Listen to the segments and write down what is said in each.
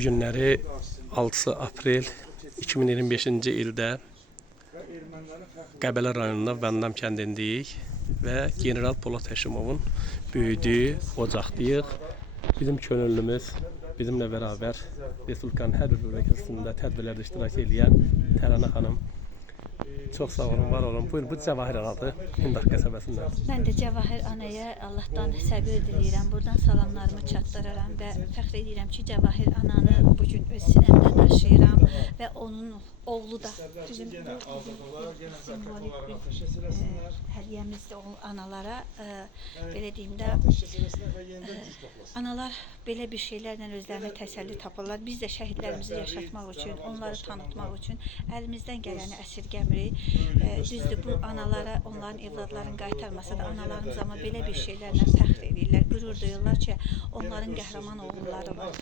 Bu günləri 6 aprel 2025-ci ildə Qəbələ rayonunda Vandam kəndindəyik və General Polad Həşimovun böyüdüyü ocaqdayıq. Bizim könüllümüz bizimlə bərabər Respublikanın hər bir bölgəsində tədbirlərdə iştirak edən Tərana xanım. Çox sağ olun, var olun. Buyurun, bu Cəvahir anadır, Hindar qəsəbəsindən. Mən də Cəvahir anaya Allahdan səbir diləyirəm. Buradan salamlarımı çatdıraram və fəxr edirəm ki, Cəvahir ananı bugün öz sinəmdə daşıyıram və onun oğlu da bizim simvolik bir hədiyyəmizdir o analara. Belə deyim də, analar belə bir şeylərlə özlərinə təsəlli tapırlar. Biz də şəhidlərimizi yaşatmaq üçün, onları tanıtmaq üçün əlimizdən gələni əsirgəmirik. Düzdür, bu analara, onların evladlarını qaytarmasa da analarımız amma belə bir şeylərlə fəxr edirlər, qürur duyurlar ki, onların qəhrəman oğulları var.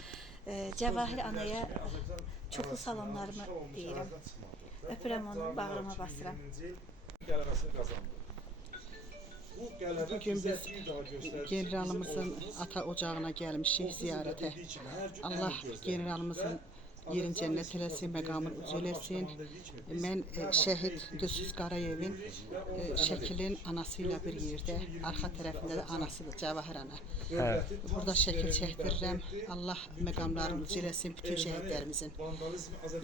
Cəvahir anaya çoxlu salamlarımı deyirəm. Öpürəm onu, bağrıma basıram. Bugün biz generalımızın ata ocağına gəlmişik ziyarətə. Allah generalımızın yerin cənnət eləsin, məqamını ucul eləsin. Mən şəhid Düzsüz Qarayevin şəkilin anası ilə bir yerdə, arxa tərəfində də anasıdır, Cəvahir ana. Burada şəkil çəkdirirəm. Allah məqamlarını ucul eləsin, bütün şəhidlərimizin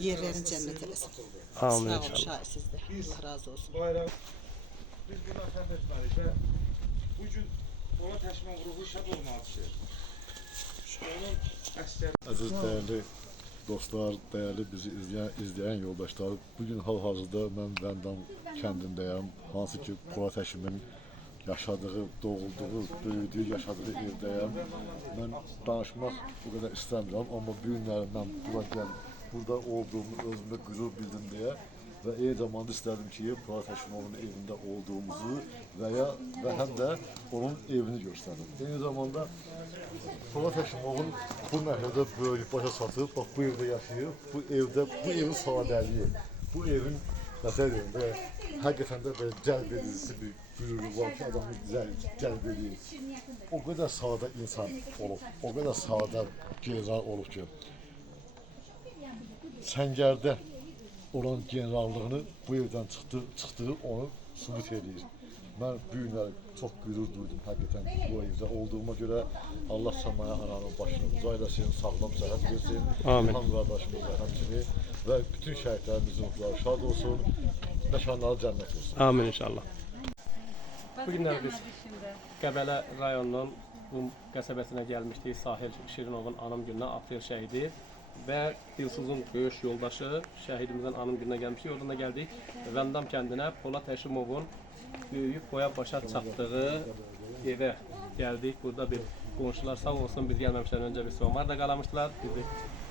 yerlərini cənnət eləsin. Amin. Sağ olun, şahid sizdə. Allah razı olsun. Biz buna fənd etməliyik və bugün Polad Həşimov ruhu şad olmalıdır. Onun əsgər... Əziz, dəyərli dostlar, dəyərli bizi izləyən yoldaşlar, bugün hal-hazırda mən Vandam kəndindəyəm. Hansı ki, Polad Həşimin yaşadığı, doğulduğu, böyüdüyü, yaşadığı evdəyəm. Mən danışmaq o qədər istəmirəm, amma bu günləri mən burada olduğumu özümdə qürur bildim deyə və eyni zamanda istədim ki, Polad Həşimovun evində olduğumuzu və həm də onun evini göstərdim. Eyni zamanda Polad Həşimovun bu məhəllədə böyük başa satıb, bax bu evdə yaşayıb, bu evin sadəliyi, bu evin məsələn həqiqətən də cəlb edicisi bir qüruru var ki, adamı cəlb edir. O qədər sadə insan olub, o qədər sadə general olub ki, Səngərdə olan generallığını bu evdən çıxdığı onu sübut edir. Mən bu günləri çox qürur duydum həqiqətən bu evdə olduğuma görə. Allah Səmaya ananın başını uzay eləsin, sağlam səhət versin. Amin. Hamı qardaşımızla həmçini və bütün şəhidlərimizin ruhları şad olsun, məkanları cənnət olsun. Amin inşallah. Bu günlər biz Qəbələ rayonunun bu qəsəbəsinə gəlmişdik. Sahil Şirinovun anım gününə, aprel şəhidi və Dilsuzun döyüş yoldaşı şəhidimizin anım gününə gəlmişik. Oradan da gəldik Vandam kəndinə, Polad Həşimovun böyüyüb boya başa çatdığı evə gəldik. Burada bir qonşular sağ olsun, biz gəlməmişdən öncə bir sonvar da qalamışdılar. Bizi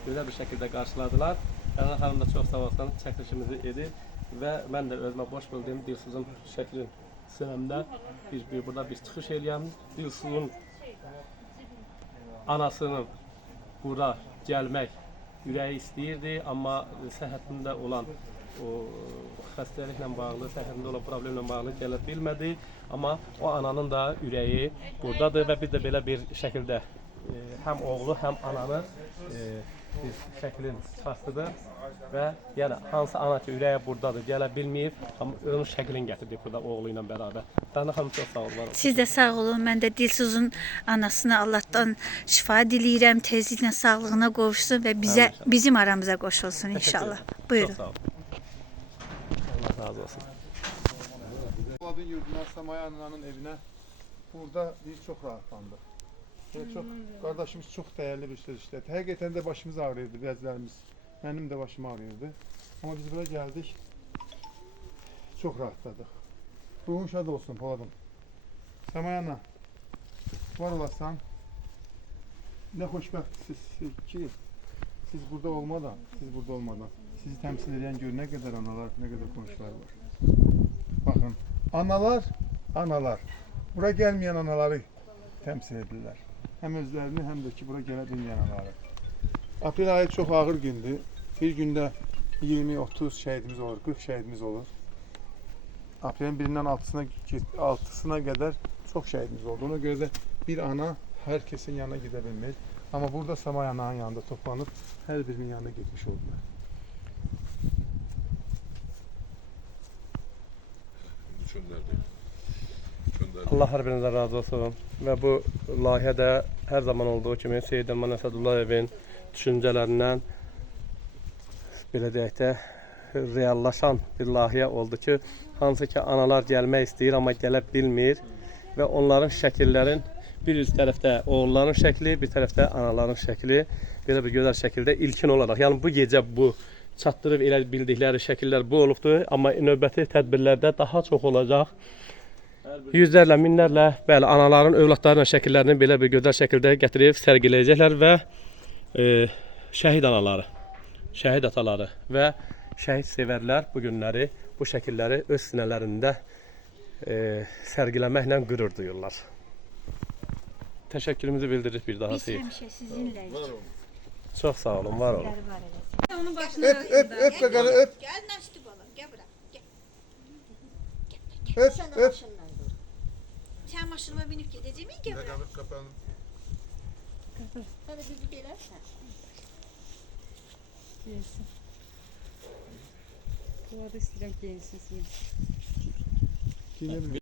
gözəl bir şəkildə qarşıladılar. Tərana xanım da çox sağ olsun, çəkilişimizi edir və mən də özümə boş böldüyüm Dilsuzun şəklin sinəmdə burada bir çıxış eləyəm. Dilsuzun anasının burada gəlmək ürəyi istəyirdi, amma səhhətində olan o xəstəliklə bağlı, səhhətində olan problemlə bağlı gələ bilmədi. Amma o ananın da ürəyi buradadır və biz də belə bir şəkildə həm oğlu, həm ananı biz şəklin çıxartdıq və yəni hansı ana ki ürəyi buradadır, gələ bilməyib, amma onun şəklini gətirdik burada oğlu ilə bərabər. Tərana xanım çox sağ olun. Siz də sağ olun. Mən də Dilsuzun anasına Allahdan şifa diləyirəm, tezliklə sağlığına qovuşsun və bizim aramıza qoşulsun inşallah. Buyurun. Çox sağ olun. Allah razı olsun. Polad'ın yurduna, Səmaya ananın evinə burada biz çox rahatlandıq. Çox, qardaşımız çox dəyərli bir söz işlədi. Həqiqətən də başımız ağrıyırdı, bəzilərimiz. Mənim də başım ağrıyırdı. Amma biz bura gəldik, çox rahatladıq. Ruhun şad olsun Polad'ım. Səmaya ana, var olasan, nə xoşbəxtsiniz ki, siz burada olmadan, sizi təmsil edən gör nə qədər analar, nə qədər qonşular var. Baxın, analar, bura gəlməyən anaları təmsil edirlər. Həm özlərini, həm də ki, bura gələ bilməyən anaları. Aprel ayı çox ağır gündür. Bir gündə 20-30 şəhidimiz olur, 40 şəhidimiz olur. Aprelin 1-dən 6-sına qədər çox şəhidimiz oldu. Ona görə də bir ana hər kəsin yanına gedə bilmir. Ama burada Samay Ana'nın yanında toplanıp her birinin yanına gitmiş oldular. Allah hər birinizdən razı olsun. Və bu layihə də hər zaman olduğu kimi Seyid Əman Əsədullayevin düşüncələrindən belə deyək də reallaşan bir layihə oldu ki, hansı ki analar gəlmək istəyir, amma gələ bilmir və onların şəkillərin bir tərəfdə oğulların şəkli, bir tərəfdə anaların şəkli belə bir gözəl şəkildə ilkin olaraq, yəni bu gecə bu çatdırıb elə bildikləri şəkillər bu olubdur, amma növbəti tədbirlərdə daha çox olacaq. Yüzlərlə, minlərlə, bəli, anaların övladlarının şəkillərini belə bir gözəl şəkildə gətirib sərgiləyəcəklər və şəhid anaları, şəhid ataları və şəhid sevərlər bu günləri, bu şəkilləri öz sinələrində sərgiləməklə qürur duyurlar. Təşəkkürümüzü bildiririk bir daha Biz Seyid. həmişə sizinləyik. Çox sağ olun, var olun. Var eləsin. Onun başına Öp bakalım, öp. Gəl nəşdi balam, gəl bura. Gəl. Öp. Sən maşınıma binib gedəcəkmi? Gəl bura. Kapanın. Hadi bizi gələrsən. Gelsin. Bu arada istəyirəm geyinsin. Yine mi?